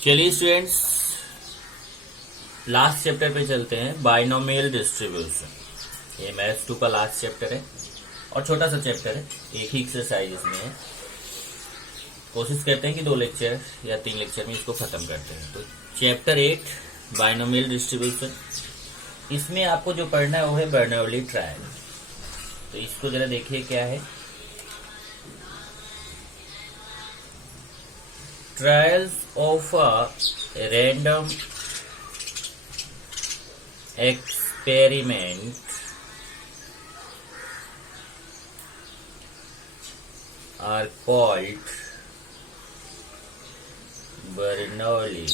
चलिए students, last chapter पे चलते हैं, बाइनोमियल डिस्ट्रीब्यूशन। ये मैथ्स 2 का लास्ट चैप्टर है और छोटा सा चैप्टर है, एक ही एक्सरसाइज इसमें है। कोशिश करते हैं कि 2 लेक्चर या 3 लेक्चर में इसको खत्म करते हैं। तो चैप्टर 8 बाइनोमियल डिस्ट्रीब्यूशन, इसमें आपको जो पढ़ना है वो है बर्नौली ट्रायल। तो इसको जरा देखिए क्या है। Trials of a random experiment are called Bernoulli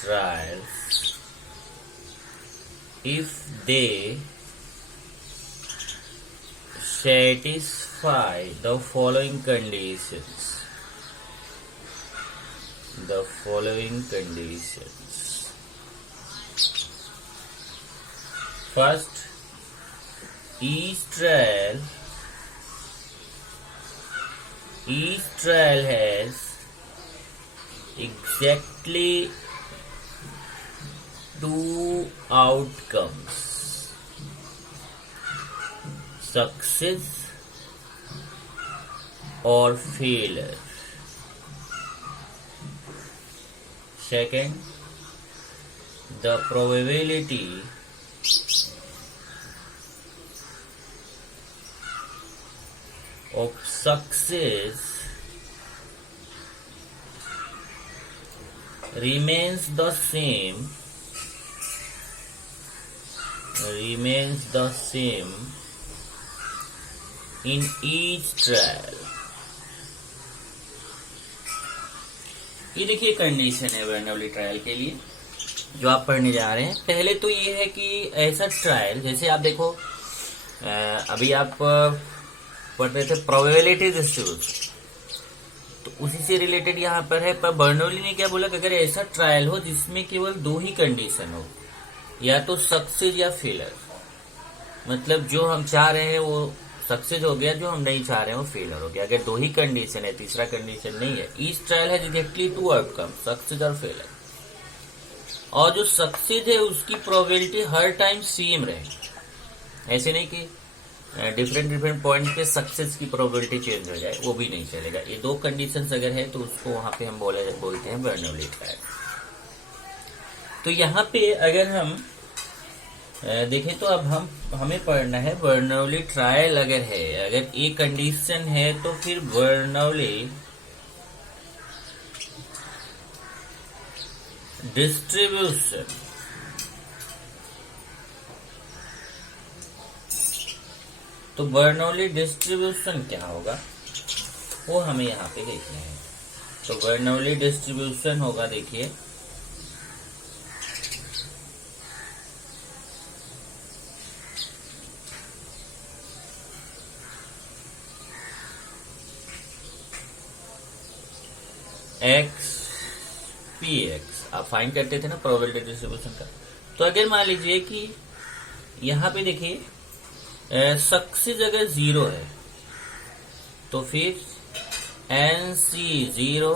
trials if they satisfy the following conditions. First, each trial has exactly 2 outcomes: success or failure. Second, the probability of success remains the same in each trial. ये देखिए condition है Bernoulli trial के लिए जो आप पढ़ने जा रहे हैं। पहले तो ये है कि ऐसा ट्रायल, जैसे आप देखो अभी आप पढ़ रहे थे प्रोबेबिलिटी डिस्ट्रीब्यूशन, तो उसी से रिलेटेड यहाँ पर है। पर बर्नौली ने क्या बोला कि अगर ऐसा ट्रायल हो जिसमें केवल 2 ही कंडीशन हो, या तो सक्सेस या फेलर, मतलब जो हम चाह रहे हैं वो सक्सेस हो गया, जो हम नहीं चाह रहे हैं वो फेलर हो गया। अगर 2 ही कंडीशन है, तीसरा कंडीशन नहीं है, ईच ट्रायल है एग्जैक्टली 2 आउटकम, सक्सेस और फेलर। और जो सक्सेस है उसकी प्रोबेबिलिटी हर टाइम सेम रहे, ऐसे नहीं कि डिफरेंट पॉइंट पे सक्सेस की प्रोबेबिलिटी चेंज हो जाए, वो भी नहीं चलेगा। ये 2 कंडीशंस अगर है तो उसको वहां पे हम बोलते हैं बर्नौली ट्रायल। तो यहाँ पे अगर हम देखें तो अब हमें पढ़ना है बर्नौली ट्रायल। अगर एक कंडीशन है तो फिर बर्नौली डिस्ट्रीब्यूशन, तो बर्नौली डिस्ट्रीब्यूशन क्या होगा वो हमें यहाँ पे देखना है। तो बर्नौली डिस्ट्रीब्यूशन होगा, देखिए एक्स पी एक्स, आप फाइंड करते थे ना प्रोबेबिलिटी डिस्ट्रीब्यूशन का। तो अगर मान लीजिए कि यहाँ पे देखिए सक्सेस अगर 0 है तो फिर N C 0,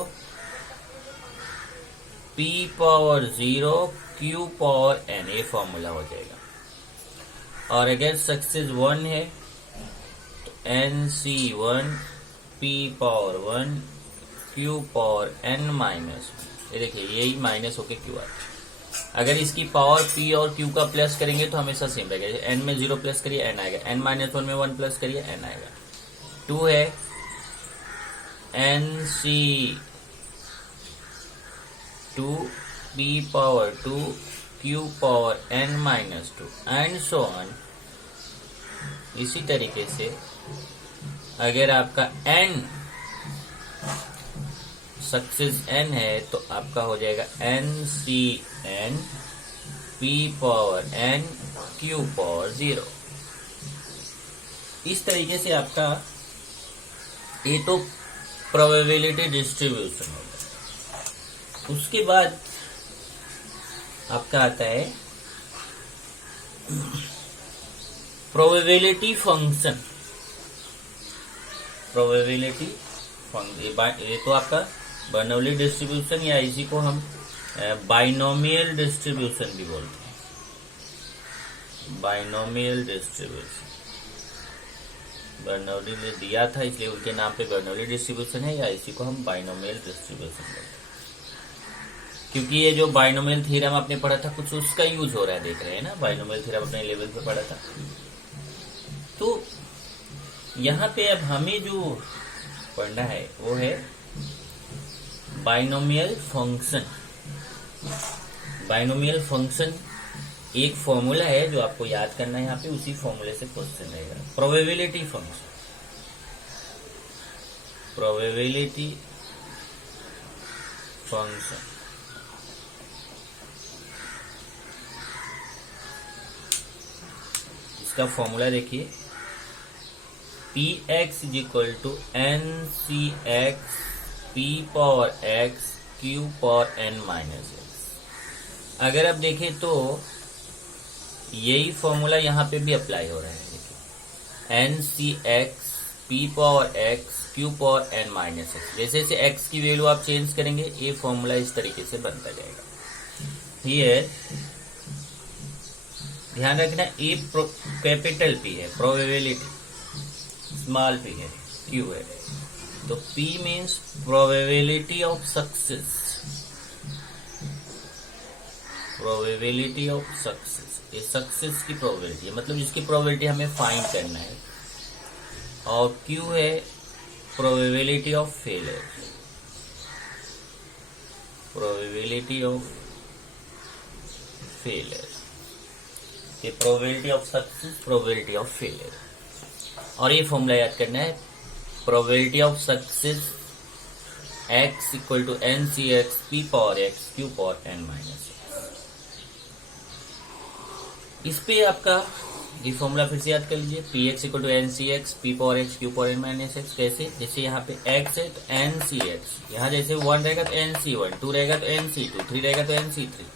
P power 0, Q power N, ये फॉर्मूला हो जाएगा। और अगर सक्सेस 1 है तो N C 1, P power 1, Q power N minus, ये देखिए यही माइनस होके क्यू आता। अगर इसकी पावर पी और क्यू का प्लस करेंगे तो हमेशा सेम रहेगा। एन में 0 प्लस करिए एन आएगा, एन माइनस 1 में 1 प्लस करिए एन आएगा। 2 है N C 2, P power 2, Q power N minus 2 and so on. इसी तरीके से अगर आपका एन सक्सेस n है तो आपका हो जाएगा N C N, P power n, Q power 0। इस तरीके से आपका ये तो प्रोबेबिलिटी डिस्ट्रीब्यूशन होगा। उसके बाद आपका आता है प्रोबेबिलिटी फंक्शन। प्रोबेबिलिटी ये तो आपका बर्नौली डिस्ट्रीब्यूशन, या इसी को हम बाइनोमियल डिस्ट्रीब्यूशन भी बोलते हैं। बाइनोमियल डिस्ट्रीब्यूशन बर्नौली ने दिया था इसलिए उनके नाम पे बर्नौली डिस्ट्रीब्यूशन है, या इसी को हम बाइनोमियल डिस्ट्रीब्यूशन बोलते हैं। क्योंकि ये जो बाइनोमियल थ्योरम आपने पढ़ा था कुछ उसका यूज हो रहा है, देख रहे हैं ना, बाइनोमियल थ्योरम अपने लेवल पे पढ़ा था। तो यहाँ पे अब हमें जो पढ़ना है वो है बाइनोमियल फंक्शन। बाइनोमियल फंक्शन एक फॉर्मूला है जो आपको याद करना है, यहाँ पे उसी फॉर्मूले से क्वेश्चन रहेगा। प्रोबेबिलिटी फंक्शन, प्रोबेबिलिटी फंक्शन इसका फॉर्मूला देखिए, P X is equal to N C x P power x Q power N minus X. अगर आप देखें तो यही फॉर्मूला यहाँ पे भी अप्लाई हो रहा है। देखिए, एन सी x P power x Q power N minus X. जैसे जैसे एक्स की वैल्यू आप चेंज करेंगे ये फॉर्मूला इस तरीके से बनता जाएगा। ये ध्यान रखना, ए कैपिटल पी है, प्रोबेबिलिटी स्मॉल पी है, क्यू है, तो P means probability of success. Probability of success, ये सक्सेस की प्रोबेबिलिटी है, मतलब जिसकी प्रोबेबिलिटी हमें फाइंड करना है। और क्यू है probability of failure, probability of failure, ये probability of success, probability of failure. और ये फॉर्मूला याद करना है, probability of success x equal to N C x P power x Q power N minus. इस पे आपका ये फॉर्मूला फिर से याद कर लीजिए, P X equal to N C x P power x Q power N minus X. कैसे? जैसे यहाँ पे x है तो एन सी एक्स, यहाँ जैसे 1 रहेगा तो एन सी 1, 2 रहेगा तो एन सी 2, 3 रहेगा तो एन सी 3।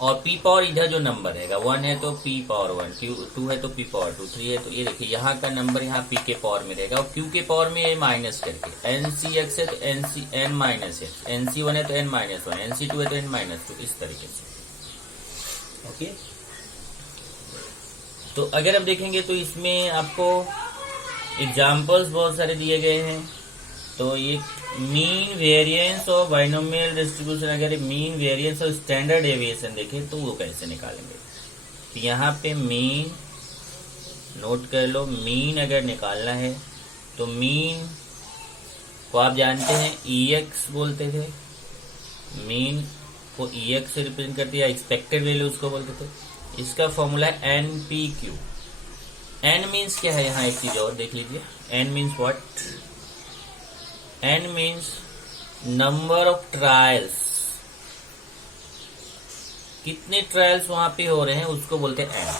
और पी पावर इधर जो नंबर रहेगा 1 है तो पी पावर 1, क्यू 2 है तो पी पावर 2, 3 है तो ये देखिए यहाँ का नंबर यहाँ पी के पावर में रहेगा, और क्यू के पावर में ये माइनस करके एन सी एक्स है तो N C N minus X, N C 1 है तो एन माइनस 1, एन सी 2 है तो एन माइनस 2, इस तरीके से। ओके, तो अगर आप देखेंगे तो इसमें आपको एग्जाम्पल्स बहुत सारे दिए गए हैं। तो ये mean variance of binomial distribution, अगर मीन वेरिएंस और स्टैंडर्ड डेविएशन देखें तो वो कैसे निकालेंगे। तो यहाँ पे मीन नोट कर लो, मीन अगर निकालना है तो मीन को आप जानते हैं EX बोलते थे, मीन को EX से रिप्रेजेंट करते हैं, एक्सपेक्टेड वैल्यू उसको बोलते थे। इसका फॉर्मूला है NPQ। N मीन्स क्या है, यहाँ एक चीज और देख लीजिए, N means what, N means number of trials, कितने ट्रायल्स वहां पे हो रहे हैं उसको बोलते हैं N,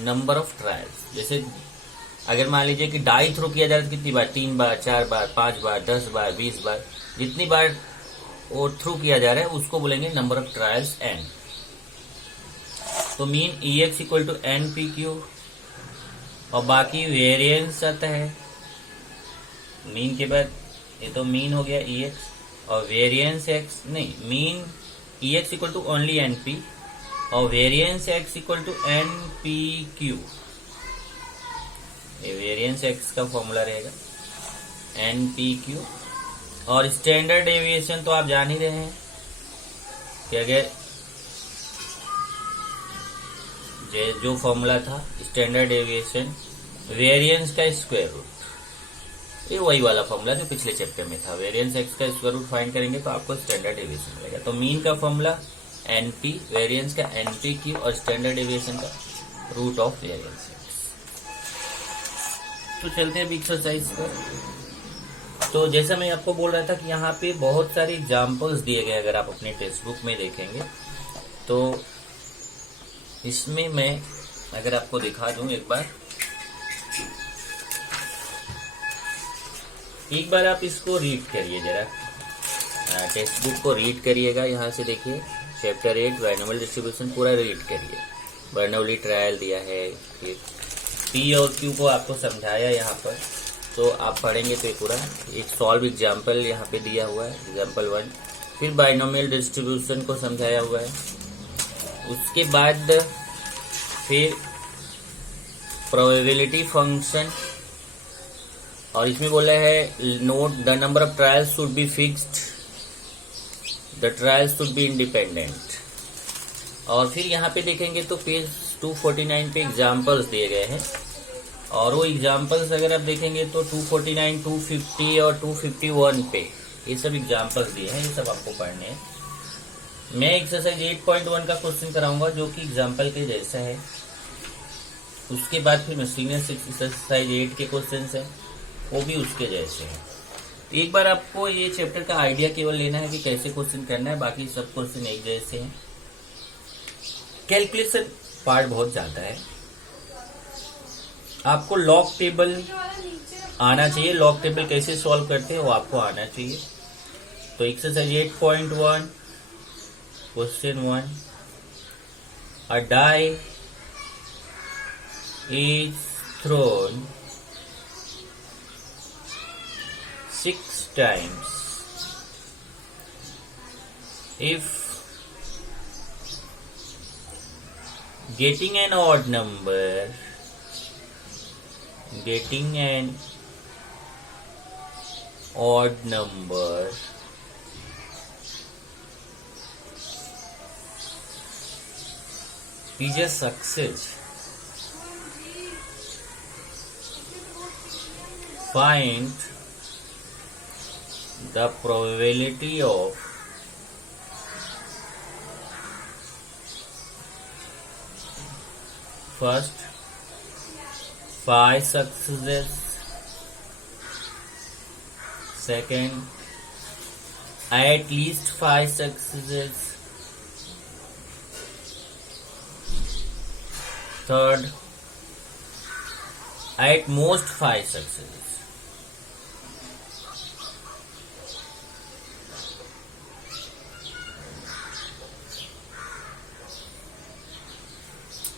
नंबर ऑफ ट्रायल्स। जैसे अगर मान लीजिए कि डाई थ्रो किया जा रहा है कितनी बार, 3 बार 4 बार 5 बार 10 बार 20 बार, जितनी बार वो थ्रू किया जा रहा है उसको बोलेंगे नंबर ऑफ ट्रायल्स N। तो mean EX equal to NPQ, और बाकी वेरिएंस आता है मीन के बाद, ये तो मीन हो गया EX, और वेरिएंस X नहीं, mean EX equal to only NP और variance X equal to NPQ। ये वेरिएंस X का फॉर्मूला रहेगा NPQ। और स्टैंडर्ड डेविएशन तो आप जान ही रहे हैं कि अगर जो फॉर्मूला था स्टैंडर्ड डेविएशन वेरिएंस का स्क्वायर रूट, ये वही वाला फॉर्मूला जो पिछले चैप्टर में था, वेरिएंस एक्स का स्क्वायर रूट फाइंड करेंगे तो आपको स्टैंडर्ड डेविएशन मिलेगा। तो मीन का फॉर्मूला NP, वेरिएंस का NPQ और स्टैंडर्ड डेविएशन का रूट ऑफ वेरिएंस एक्स। तो चलते हैं एक्सरसाइज पर। तो जैसा मैं आपको बोल रहा था कि यहाँ पे बहुत सारे एग्जाम्पल्स दिए गए, अगर आप अपने टेक्स्ट बुक में देखेंगे तो इसमें मैं अगर आपको दिखा दूं एक बार आप इसको रीड करिए, जरा टेक्स्ट बुक को रीड करिएगा। यहाँ से देखिए चैप्टर 8 बाइनोमियल डिस्ट्रीब्यूशन पूरा रीड करिए। बर्नौली ट्रायल दिया है, P और Q को आपको समझाया यहाँ पर, तो आप पढ़ेंगे तो ये पूरा एक सॉल्व एग्जाम्पल यहाँ पे दिया हुआ है, एग्जाम्पल 1। फिर बाइनोमियल डिस्ट्रीब्यूशन को समझाया हुआ है। उसके बाद फिर प्रोबेबिलिटी फंक्शन, और इसमें बोला है note the number of trials should be fixed, the trials should be independent. और फिर यहाँ पे देखेंगे तो पेज 249 पे एग्जाम्पल्स दिए गए हैं, और वो एग्जाम्पल्स अगर आप देखेंगे तो 249, 250 और 251 पे ये सब एग्जाम्पल्स दिए हैं, ये सब आपको पढ़ने हैं। मैं एक्सरसाइज 8.1 का क्वेश्चन कराऊंगा जो कि एग्जाम्पल के जैसा है। उसके बाद फिर मिसलेनियस एक्सरसाइज 8 के क्वेश्चन है, वो भी उसके जैसे हैं। एक बार आपको ये चैप्टर का आइडिया केवल लेना है कि कैसे क्वेश्चन करना है, बाकी सब क्वेश्चन एक जैसे हैं। कैलकुलेशन पार्ट बहुत ज्यादा है, आपको लॉग टेबल आना चाहिए। लॉग टेबल कैसे सॉल्व करते हैं वो आपको आना चाहिए। तो exercise 8.1 question 1, a die is thrown 6 times if getting an odd number is a success. Find the probability of first 5 successes, second at least 5 successes, third at most 5 successes.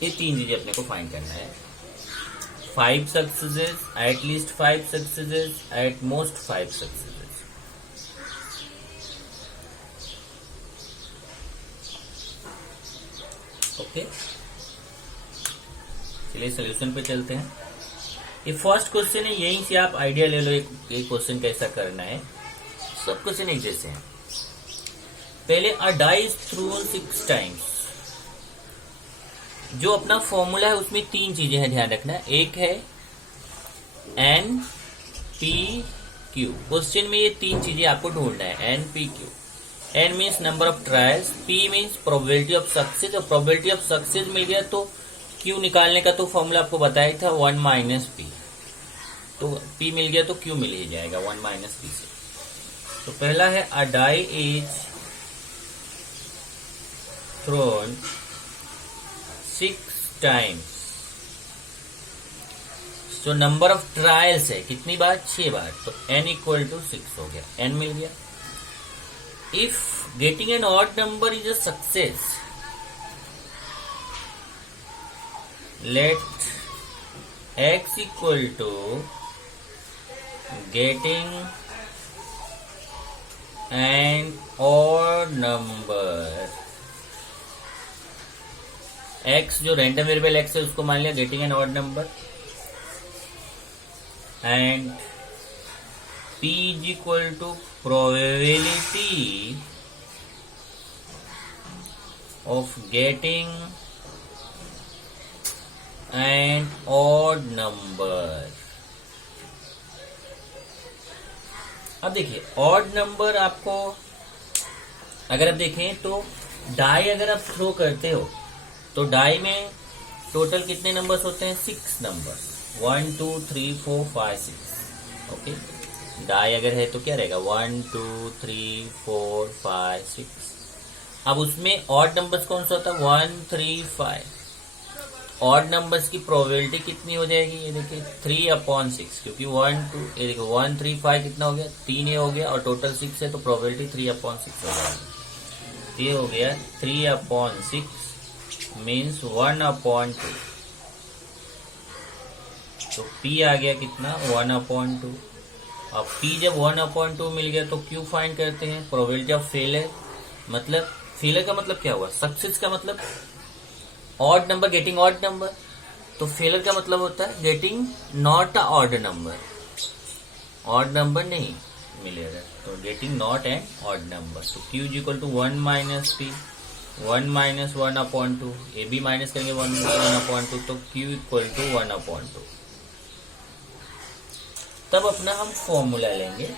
ये 3 चीजें अपने को फाइंड करना है। 5 successes, at least 5 successes, eight most 5 successes. Okay, चलिए solution पे चलते हैं। ये फर्स्ट क्वेश्चन है, यहीं से आप आइडिया ले लो ये क्वेश्चन कैसा करना है। सब क्वेश्चन एक जैसे हैं। पहले अ डाई इज थ्रोन 6 times। जो अपना फॉर्मूला है उसमें 3 चीजें हैं, ध्यान रखना। एक है एन पी क्यू। क्वेश्चन में ये 3 चीजें आपको ढूंढना है, N P Q. N means number of trials, P means probability of success, और प्रोबेबिलिटी ऑफ सक्सेस मिल गया तो क्यू निकालने का तो फॉर्मूला आपको बताया था 1 माइनस पी। तो पी मिल गया तो क्यू मिल ही जाएगा 1 माइनस पी से। तो पहला है अ डाई इज थ्रोन 6 times। तो नंबर ऑफ ट्रायल्स है कितनी बार, 6 बार। तो n इक्वल टू 6 हो गया, n मिल गया। If getting an odd number is a success, let x equal to getting an odd number. x जो रैंडम वेरिएबल x है उसको मान लिया getting an odd number, and p is equal to probability of getting an odd number. अब देखिए odd number आपको अगर आप देखें तो डाई अगर आप थ्रो करते हो तो डाई में टोटल कितने नंबर्स होते हैं, 6 नंबर्स, 1 2 3 4 5 6। ओके, डाई अगर है तो क्या रहेगा 1 2 3 4 5 6। अब उसमें ऑड नंबर्स कौन सा होता है 1 3 5। ऑड नंबर्स की प्रोबेबिलिटी कितनी हो जाएगी, ये देखिए 3/6, क्योंकि 1 2 ये देखिए 1 3 5 कितना हो गया 3 हो गया, और टोटल 6 है तो प्रोबेबिलिटी 3/6 हो जाएगी। ये हो गया 3/6 मीन्स 1/2। तो P आ गया कितना 1/2। अब P जब 1/2 मिल गया तो Q फाइंड करते हैं, प्रोबेबिलिटी ऑफ फेलियर। मतलब फेलियर का मतलब क्या हुआ, सक्सेस का मतलब odd number getting odd number, तो फेलियर का मतलब होता है getting not a odd number, odd number नहीं मिलेगा, तो getting not an odd number. तो Q is equal to 1 minus P, 1 minus 1/2, ए बी माइनस करेंगे 1/2, तो Q इक्वल टू 1/2। तब अपना हम फॉर्मूला लेंगे।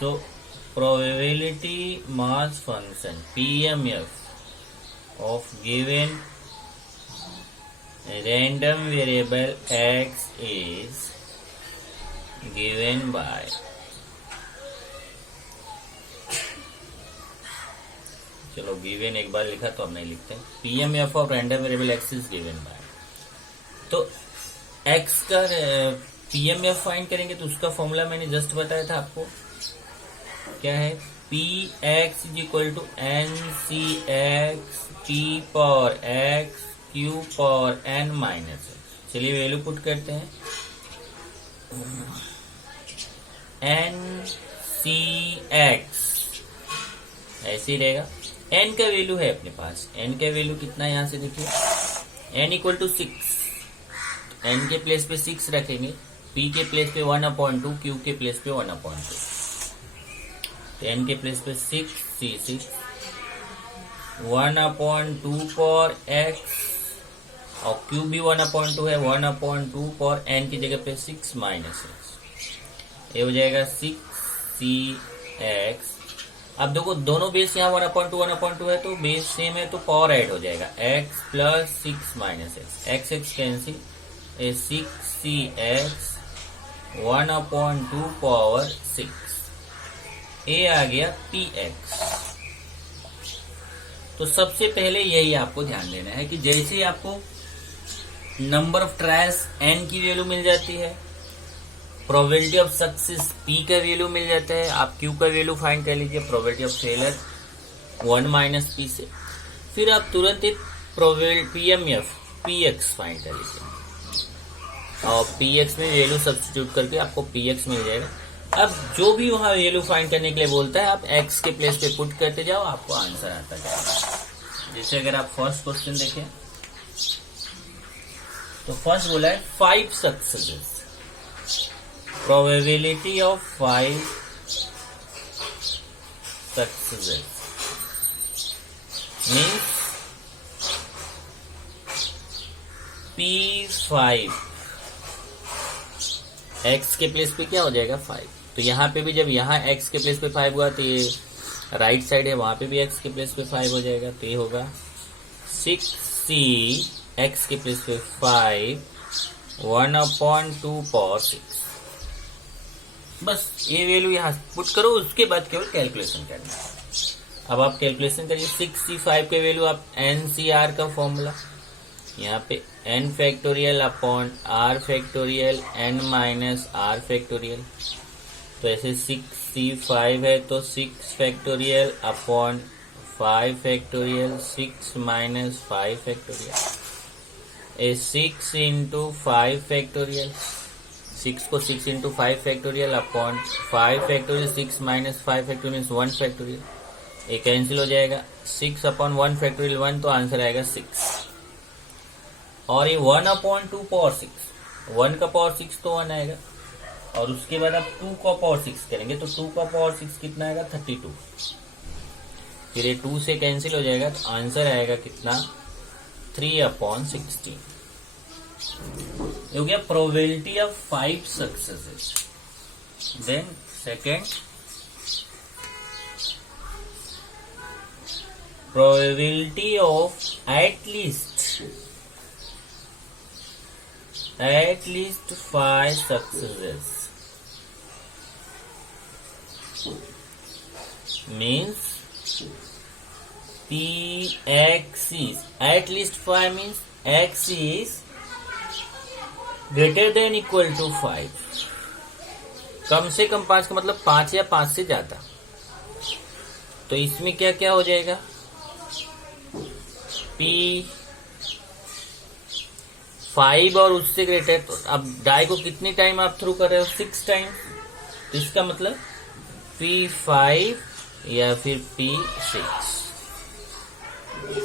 तो probability mass function PMF of given random variable x is given by, चलो गिवन एक बार लिखा तो अब नहीं लिखते हैं, PMF of random variable x is given by. तो x का PMF फाइंड करेंगे तो उसका फॉर्मूला मैंने जस्ट बताया था आपको, क्या है, Px is equal to NCx P power x Q power n minus x। चलिए वैल्यू पुट करते हैं, NCx ऐसे ही रहेगा। n का वैल्यू है अपने पास, n का वैल्यू कितना है यहां से देखिए, n इक्वल टू 6, n के प्लेस पे 6 रखेंगे, p के प्लेस पे 1/2, q के प्लेस पे 1/2, तो n के प्लेस पे 6 C6 1/2 पर x और q भी 1/2 है, 1/2 पर n की जगह पे 6 माइनस x, ये हो जाएगा 6cx। अब देखो दोनों बेस यहाँ 1/2 है तो बेस सेम है तो पावर ऐड हो जाएगा, x plus 6 minus x, x cancel, 6cx 1/2 power 6, ये आ गया px। तो सबसे पहले यही आपको ध्यान देना है कि जैसे ही आपको नंबर ऑफ ट्रायल्स n की वैल्यू मिल जाती है, प्रोबेबिलिटी ऑफ सक्सेस p का वैल्यू मिल जाता है, आप q का वैल्यू फाइंड कर लीजिए, probability of failure 1 minus p से, फिर आप तुरंत एक PMF px फाइंड कर लीजिए और px में वैल्यू सब्स्टिट्यूट करके आपको px मिल जाएगा। अब जो भी वहां वैल्यू फाइंड करने के लिए बोलता है आप x के प्लेस पे पुट करते जाओ, आपको आंसर आता जाएगा। जैसे अगर आप फर्स्ट क्वेश्चन देखें तो फर्स्ट बोला है 5 successes, probability of 5 successes means P5, x के प्लेस पे क्या हो जाएगा 5, तो यहाँ पे भी जब यहाँ x के प्लेस पे 5 हुआ तो ये राइट साइड है, वहां पे भी x के प्लेस पे 5 हो जाएगा, तो ये होगा 6c x के प्लेस पे 5 1/2 पावर 6। बस ये वैल्यू यहाँ पुट करो, उसके बाद केवल कैलकुलेशन करना है। अब आप कैलकुलेशन करिए, 6c5 के वैल्यू आप NCR का फॉर्मूला, यहाँ पे n factorial upon r factorial n minus r factorial, तो ऐसे 6c5 है तो 6 factorial upon 5 factorial 6 minus 5 factorial, ए 6 इंटू 5 फैक्टोरियल, 6 को 6 into 5 factorial upon 5 factorial 6 minus 5 factorial 1 factorial, ये कैंसिल हो जाएगा, 6 अपॉन 1 फैक्टोरियल 1, तो आंसर आएगा 6। और ये 1/2 पावर 6, 1 का पावर 6 तो 1 आएगा, और उसके बाद आप 2 का पावर 6 करेंगे तो 2 का पावर 6 कितना आएगा 32, फिर ये 2 से कैंसिल हो जाएगा, तो आंसर आएगा कितना 3/16। ये हो गया probability of 5 successes. Then second, probability of at least 5 successes means Px is at least 5 means x is greater than equal to 5, कम से कम 5 का मतलब 5 या 5 से ज्यादा। तो इसमें क्या क्या हो जाएगा, 5 और उससे ग्रेटर, तो अब डाई को कितनी टाइम आप थ्रू कर रहे हो? 6 टाइम। तो इसका मतलब P5 या फिर P6,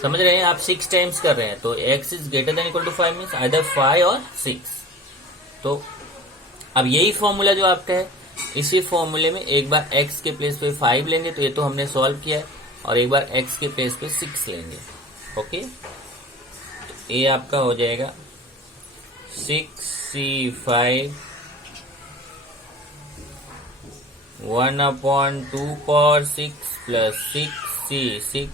समझ रहे हैं आप? 6 टाइम्स कर रहे हैं, तो x is greater than equal to 5 means either 5 और 6। तो अब यही फॉर्मूला जो आपका है, इसी फॉर्मूले में एक बार x के प्लेस पे 5 लेंगे, तो ये तो हमने सॉल्व किया है, और एक बार x के प्लेस पे 6 लेंगे। ओके, तो ये आपका हो जाएगा 6c5 1/2 power 6 plus 6c6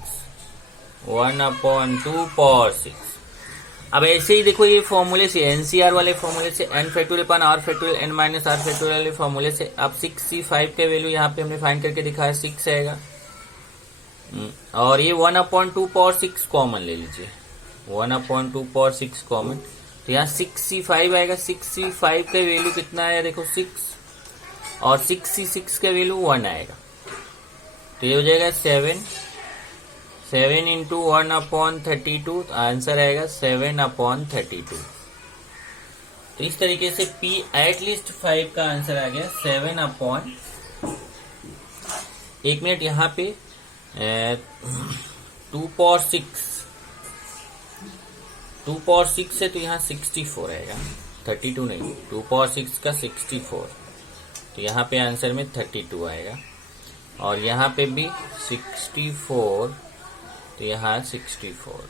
1/2 power 6। अब ऐसे ही देखो, ये फॉर्मूले से, एनसीआर वाले फॉर्मूले से, n फैक्टोरियल अपन r factorial n minus r factorial वाले फॉर्मूले से, अब 6c5 का वैल्यू यहाँ पे हमने फाइंड करके दिखाया 6 आएगा, और ये 1/2 पावर 6 कॉमन ले लीजिए, 1/2 पावर 6 कॉमन, तो यहाँ 6c5 आएगा। 6c5 का वैल्यू कितना आया देखो 6, और 6c6 का वैल्यू 1 आएगा, तो ये हो जाएगा 7 इंटू 1/32, आंसर आएगा 7/32। तो इस तरीके से P एटलीस्ट 5 का आंसर आ गया 7/, एक मिनट यहाँ पे 2 पावर 6 है, तो यहाँ 64 आएगा, 32 नहीं, 2 पावर 6 का 64, तो यहाँ पे आंसर में 32 आएगा, और यहाँ पे भी 64, तो यहाँ 64।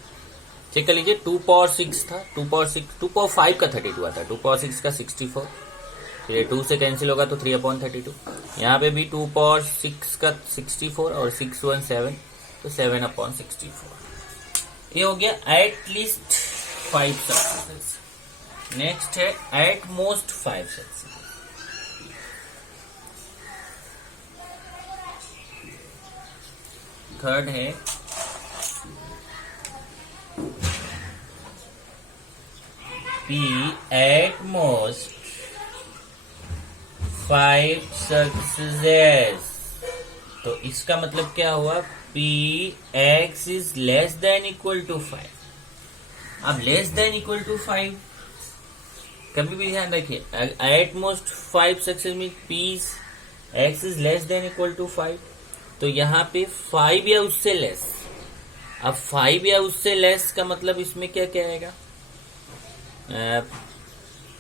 चेक कर लीजिए, 2 पावर 6 था, 2 पावर 5 का 32 आता है, 2 पावर 6 का 64, फिर ये 2 से कैंसिल होगा तो 3/32। यहाँ पे भी 2 पावर 6 का 64 और 6 1 7, तो 7/64। ये हो गया एटलीस्ट 5 सक्सेसेस। नेक्स्ट है एट मोस्ट 5 सक्सेसेस। थर्ड है P at most 5 successes। तो इसका मतलब क्या हुआ? P x is less than equal to 5। अब लेस देन इक्वल टू 5 कभी भी ध्यान रखिए, at most 5 success mean P x is less than equal to 5, तो यहाँ पे 5 या उससे लेस। अब 5 या उससे लेस का मतलब इसमें क्या क्या आएगा?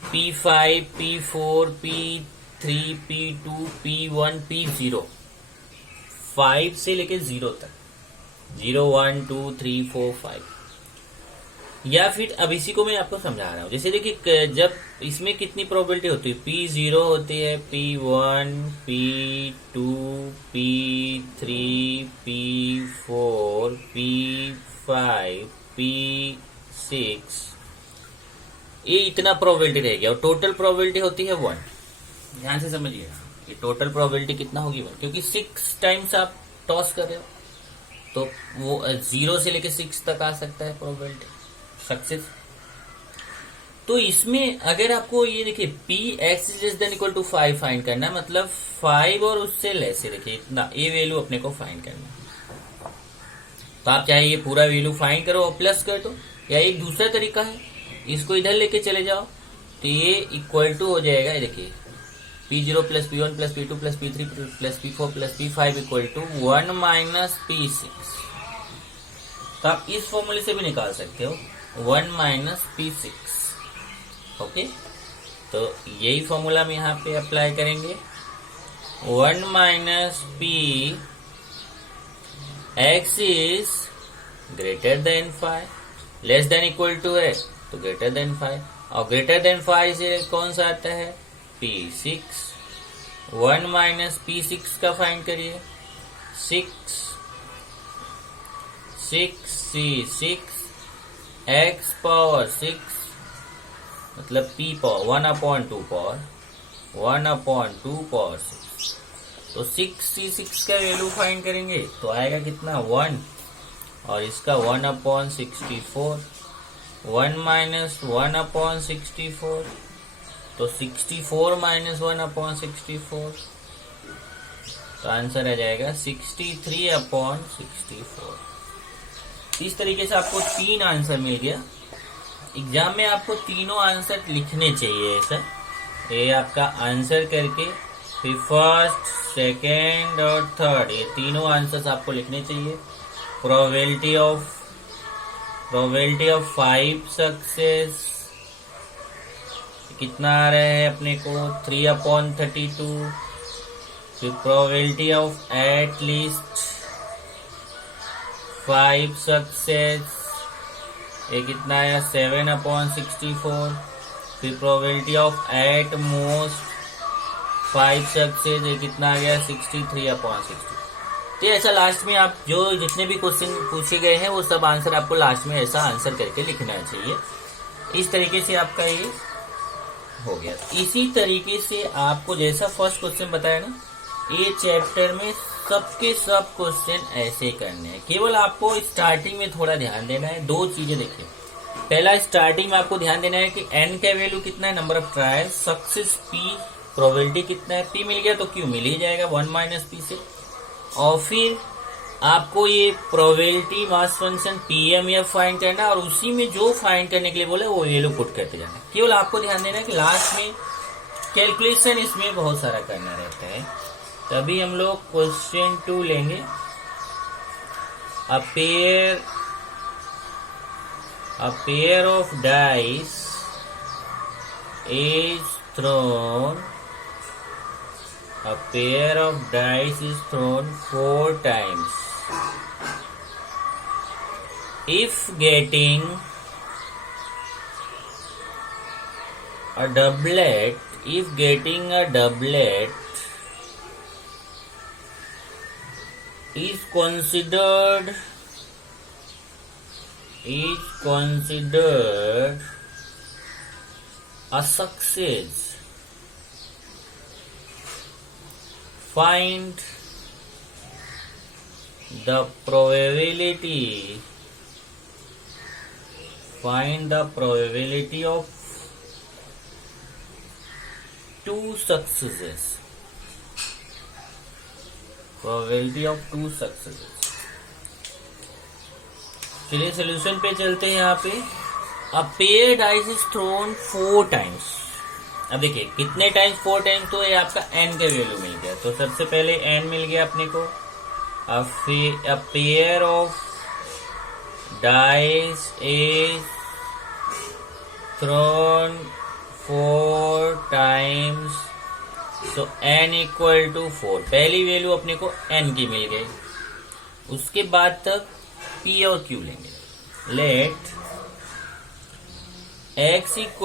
P5, P4, P3, P2, P1, P0, 5 से लेके 0 तक, 0 1 2 3 4 5। या फिर अब इसी को मैं आपको समझा रहा हूं, जैसे देखिए जब इसमें कितनी प्रोबेबिलिटी होती है, P0 होती है, P1, P2, P3, P4, P5, P6, ये इतना प्रोबेबिलिटी रहेगी, और टोटल प्रोबेबिलिटी होती है 1। ध्यान से समझिएगा, ये टोटल प्रोबेबिलिटी कितना होगी 1, क्योंकि 6 टाइम्स आप टॉस कर रहे हो, तो वो 0 से लेके 6 तक आ सकता है प्रोबेबिलिटी सक्सेस। तो इसमें अगर आपको ये देखिए P x is less than equal to 5 find करना है, मतलब 5 और उससे लेस है, देखिए इतना ये वैल्यू अपने को फाइंड करना है। तो आप चाहे ये पूरा वैल्यू फाइंड करो और प्लस कर दो, या एक दूसरा तरीका है, इसको इधर लेके चले जाओ, तो ये इक्वल टू हो जाएगा, ये देखिए P0 plus P1 plus P2 plus P3 plus P4 plus P5 equal to 1 minus P6। तो आप इस फॉर्मूले से भी निकाल सकते हो 1 माइनस P6। ओके, तो यही फॉर्मूला हम यहाँ पे अप्लाई करेंगे, 1 minus P x is greater than 5, less than equal to है तो ग्रेटर देन 5, और ग्रेटर देन 5 से कौन सा आता है? P6। 1 माइनस P6 का फाइंड करिए, 6c6 x पावर 6 मतलब P पावर 1/2 पावर 1/2 पावर 6, तो 6c6 का वैल्यू फाइंड करेंगे तो आएगा कितना? 1, और इसका 1/64, 1 माइनस 1/64, तो 64 माइनस 1/64, तो आंसर आ जाएगा 63/64। इस तरीके से आपको 3 आंसर मिल गया एग्जाम में आपको तीनों आंसर लिखने चाहिए सर। ये आपका आंसर करके फिर फर्स्ट, सेकेंड और थर्ड, ये तीनों आंसर्स आपको लिखने चाहिए। प्रोबेबिलिटी ऑफ 5 सक्सेस कितना आ रहा है अपने को 3/32। फिर probability of at least 5 success, ये कितना आया 7/64। फिर probability of eight most 5 success, ये कितना आ गया 63/60। तो ऐसा लास्ट में आप जो जितने भी क्वेश्चन पूछे गए हैं वो सब आंसर आपको लास्ट में ऐसा आंसर करके लिखना चाहिए। इस तरीके से आपका ये हो गया। इसी तरीके से आपको जैसा फर्स्ट क्वेश्चन बताया ना, ये चैप्टर में सबके सब क्वेश्चन ऐसे करने हैं। केवल आपको स्टार्टिंग में थोड़ा ध्यान देना है। 2 चीजें देखिए। पहला, स्टार्टिंग में आपको ध्यान देना है कि n का वैल्यू कितना है, number of trial, success p, probability कितना है, p मिल गया तो q मिल ही जाएगा 1 - p से। और फिर आपको ये probability mass function PMF find करना है और उसी में जो फाइंड करने के लिए बोले वो ये लोग पुट करते जाना। केवल आपको ध्यान देना है कि लास्ट में कैलकुलेशन इसमें बहुत सारा करना रहता है। तभी हम लोग क्वेश्चन 2 लेंगे। A pair of dice is thrown. A pair of dice is thrown 4 times. If getting a doublet is considered a success, find the probability of 2 successes. चलिए सोल्यूशन पे चलते हैं। यहाँ पे a pair dice is throne 4 times. अब देखिए कितने times 4 times, तो ये आपका n का वैल्यू मिल गया। तो सबसे पहले n मिल गया अपने को। A pair of dice is throne 4 times, so n = 4। पहली वैल्यू अपने को n की मिल गई। उसके बाद तक p और q लेंगे। Let x =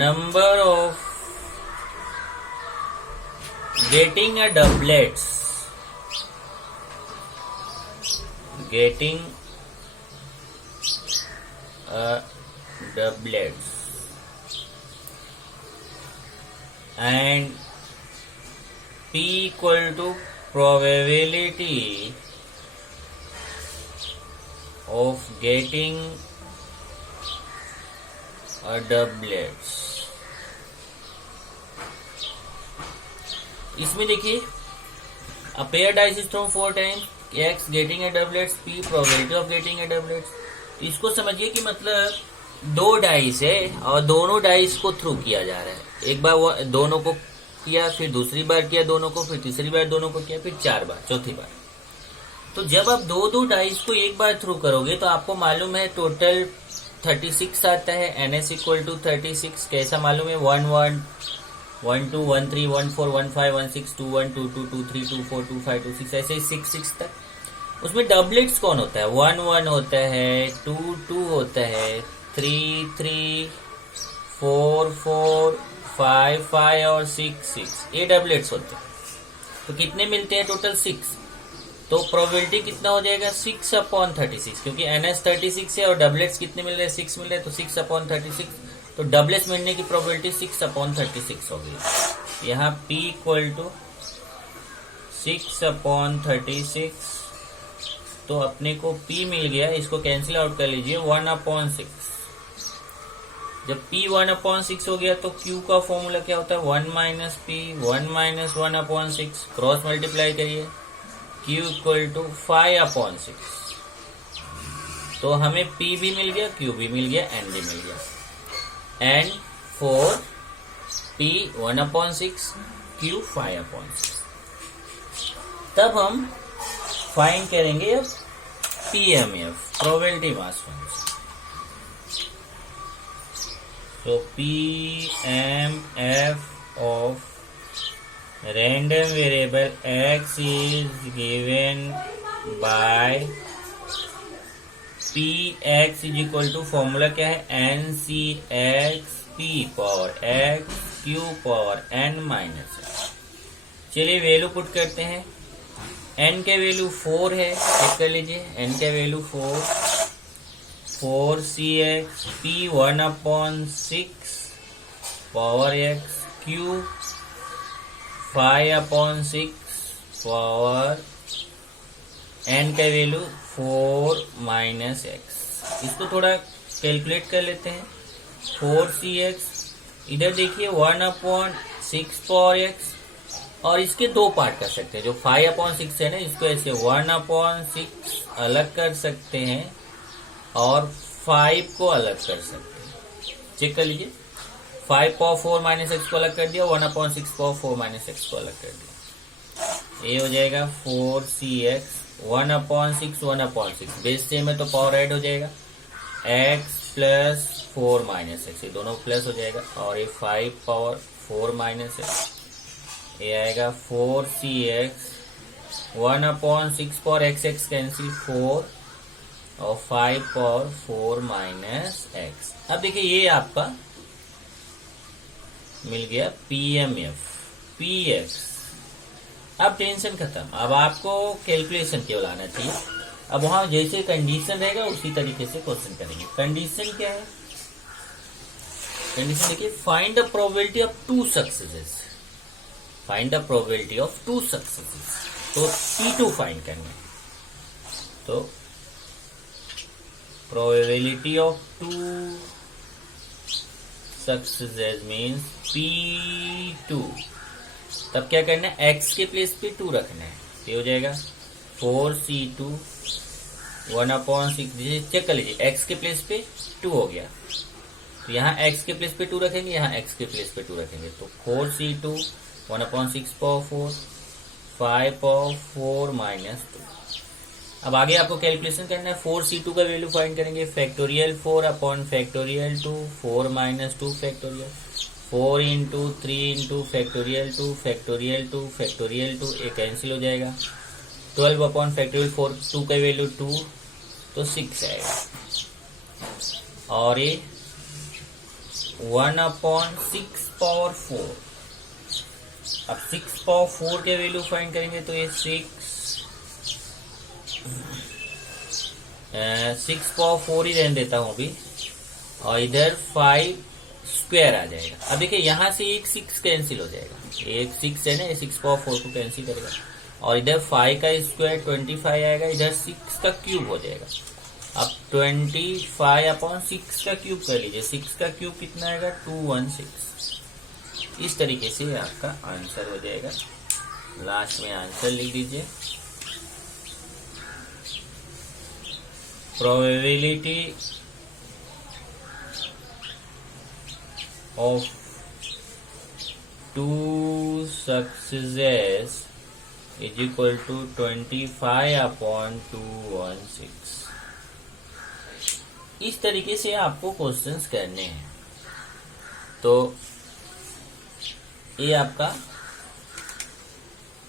number of getting a doublets, and p = probability of getting a doublets। इसमें देखिए a pair dice is thrown 4 times, x getting a doublets, p probability of getting a doublets। इसको समझिए कि मतलब 2 dice है और दोनों dice को थ्रू किया जा रहा है। एक बार दोनों को किया, फिर दूसरी बार किया दोनों को, फिर तीसरी बार दोनों को किया, फिर 4 बार, चौथी बार। तो जब आप 2 डाइस को एक बार थ्रू करोगे तो आपको मालूम है टोटल 36 आता है। NS = 36। कैसा मालूम है? 1 1 1 2 1 3 1 4 1 5 1 6 2 1 2 2 2 3 2 4 2 5 2 6 ऐसे 6 6 तक। उसमें डबलेट्स कौन होता है? 1 1 होता है, 2 2 होता है, 3 3 4 4 5 5 और 6 6, ये डबलेट्स होते हैं। तो कितने मिलते हैं? टोटल 6। तो प्रोबेबिलिटी कितना हो जाएगा? 6/36, क्योंकि NS 36 है और डबलेट्स कितने मिल रहे हैं? 6 मिल रहे हैं, तो 6/36। तो डबलेट्स मिलने की प्रोबेबिलिटी 6/36 हो गई। यहाँ P = 6/36, तो अपने को P मिल गया। इसको कैंसिल आउट कर लीजिए, 1/6। जब P 1/6 हो गया तो Q का फॉर्मूला क्या होता है? 1 - P 1 - 1/6। क्रॉस मल्टीप्लाई करिए, Q = 5/6। तो हमें P भी मिल गया, Q भी मिल गया, N भी मिल गया। N 4, P 1/6, Q 5/6। तब हम फाइंड करेंगे अब PMF, प्रोबेबिलिटी मास फंक्शन। तो PMF of random variable X is given by Px is equal to, formula क्या है, NCX P power X Q power N minus X। चलिए वैल्यू पुट करते हैं। N के वैल्यू 4 है, चेक कर लीजिए। N के value 4CX P 1/6 power X Q 5/6 power N का वैल्यू 4 माइनस X। इसको थोड़ा कैलकुलेट कर लेते हैं। 4CX, इधर देखिए 1/6 पावर X, और इसके दो पार्ट कर सकते हैं। जो 5/6 है ना, इसको ऐसे 1/6 अलग कर सकते हैं और 5 को अलग कर सकते हैं। चेक कर लीजिए, 5 पावर 4 माइनस एक्स को अलग कर दिया, 1/6 पावर 4 माइनस एक्स को अलग कर दिया। ये हो जाएगा 4CX 1/6 1/6, बेस सेम है तो पावर ऐड हो जाएगा, x प्लस 4 माइनस एक्स, ये दोनों प्लस हो जाएगा। और ये 5 पावर 4 माइनस एक्स, ये आएगा 4CX 1/6 पावर x कैंसिल 4 और 5 पावर 4 माइनस एक्स। अब देखिए ये आपका मिल गया PMF PX। अब टेंशन खत्म, अब आपको कैलकुलेशन केवल आना चाहिए। अब वहां जैसे कंडीशन रहेगा उसी तरीके से क्वेश्चन करेंगे। कंडीशन क्या है, कंडीशन देखिए, find the probability of 2 successes. Find the probability of 2 successes, तो P2 फाइंड करना है। तो probability of 2 successes means P2। तब क्या करना है, x के प्लेस पे 2 रखना है। ये हो जाएगा 4C2 1/6। चेक कर लीजिए, x के प्लेस पे 2 हो गया, तो यहाँ x के प्लेस पे 2 रखेंगे, यहाँ x के प्लेस पे 2 रखेंगे। तो 4C2 1/6 पावर 4 5 पावर 4 माइनस 2। अब आगे आपको कैलकुलेशन करना है। 4C2 का वैल्यू फाइंड करेंगे, factorial 4 upon factorial 2 4 minus 2 factorial 4 into 3 into factorial 2 factorial 2 factorial 2, ये कैंसिल हो जाएगा। 12 अपॉन फैक्टोरियल 4, 2 का वैल्यू 2 तो 6 आएगा। और ये 1/6 पावर 4। अब 6 पावर 4 के वैल्यू फाइंड करेंगे, तो ये 6 पावर 4 ही रहने देता हूं अभी, और इधर 5 स्क्वायर आ जाएगा। अब देखिए यहाँ से एक 6 कैंसिल हो जाएगा, एक 6 है ना, ये 6 पावर 4 को कैंसिल करेगा, और इधर 5 का स्क्वायर 25 आएगा, इधर 6 का क्यूब हो जाएगा। अब 25/6 का क्यूब कर लीजिए, 6 का क्यूब कितना आएगा, 216। इस तरीके से आपका आंसर हो जाएगा। लास्ट में आंसर लिख दीजिए, probability of 2 successes is equal to 25/216। इस तरीके से आपको क्वेश्चंस करने हैं। तो ये आपका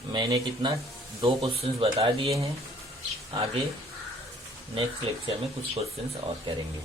मैंने कितना 2 क्वेश्चंस बता दिए हैं। आगे नेक्स्ट लेक्चर में कुछ क्वेश्चंस और करेंगे।